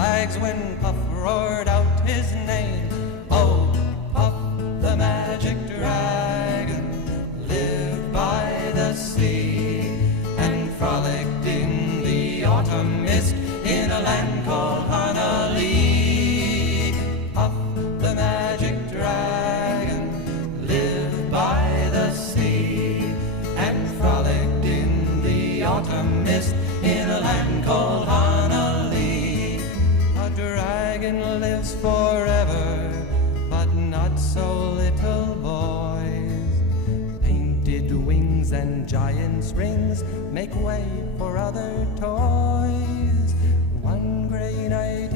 flags when Puff roared out his name. Oh, Puff, the magic dragon, lived by the sea and frolicked in the autumn mist in a land called Hanali. Puff, the magic dragon, lived by the sea and frolicked in the autumn mist in a land called Hanali. A dragon lives forever, but not so little boys. Painted wings and giant's rings make way for other toys. One gray night